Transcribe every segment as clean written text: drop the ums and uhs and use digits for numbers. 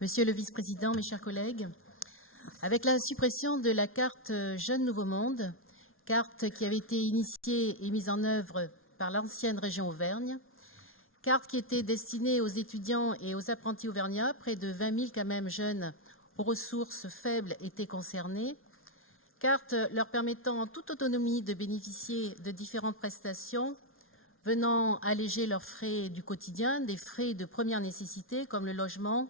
Monsieur le vice-président, mes chers collègues, avec la suppression de la carte Jeunes Nouveau Monde, carte qui avait été initiée et mise en œuvre par l'ancienne région Auvergne, carte qui était destinée aux étudiants et aux apprentis auvergnats, près de 20 000 quand même jeunes aux ressources faibles étaient concernés, carte leur permettant en toute autonomie de bénéficier de différentes prestations venant alléger leurs frais du quotidien, des frais de première nécessité comme le logement,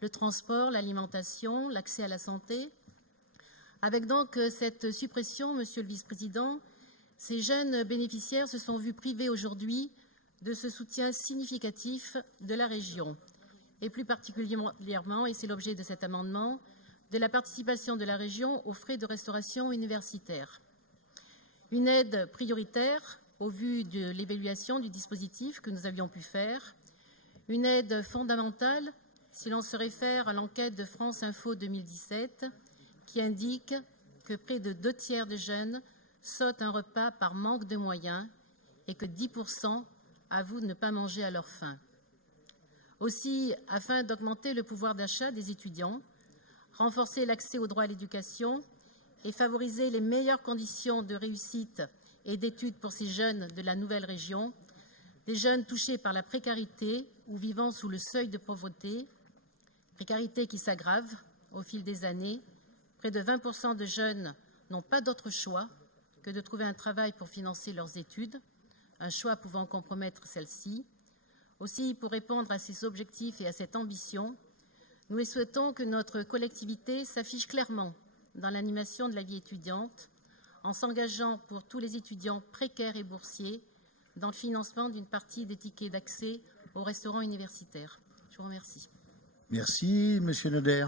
le transport, l'alimentation, l'accès à la santé. Avec donc cette suppression, Monsieur le Vice-président, ces jeunes bénéficiaires se sont vus privés aujourd'hui de ce soutien significatif de la région, et plus particulièrement, et c'est l'objet de cet amendement, de la participation de la région aux frais de restauration universitaire. Une aide prioritaire au vu de l'évaluation du dispositif que nous avions pu faire, une aide fondamentale si l'on se réfère à l'enquête de France Info 2017 qui indique que près de 2/3 des jeunes sautent un repas par manque de moyens et que 10% avouent ne pas manger à leur faim. Aussi, afin d'augmenter le pouvoir d'achat des étudiants, renforcer l'accès au droit à l'éducation et favoriser les meilleures conditions de réussite et d'études pour ces jeunes de la nouvelle région, des jeunes touchés par la précarité ou vivant sous le seuil de pauvreté, précarité qui s'aggrave au fil des années. Près de 20% de jeunes n'ont pas d'autre choix que de trouver un travail pour financer leurs études, un choix pouvant compromettre celles-ci. Aussi, pour répondre à ces objectifs et à cette ambition, nous souhaitons que notre collectivité s'affiche clairement dans l'animation de la vie étudiante, en s'engageant pour tous les étudiants précaires et boursiers dans le financement d'une partie des tickets d'accès aux restaurants universitaires. Je vous remercie. Merci, Monsieur Noder.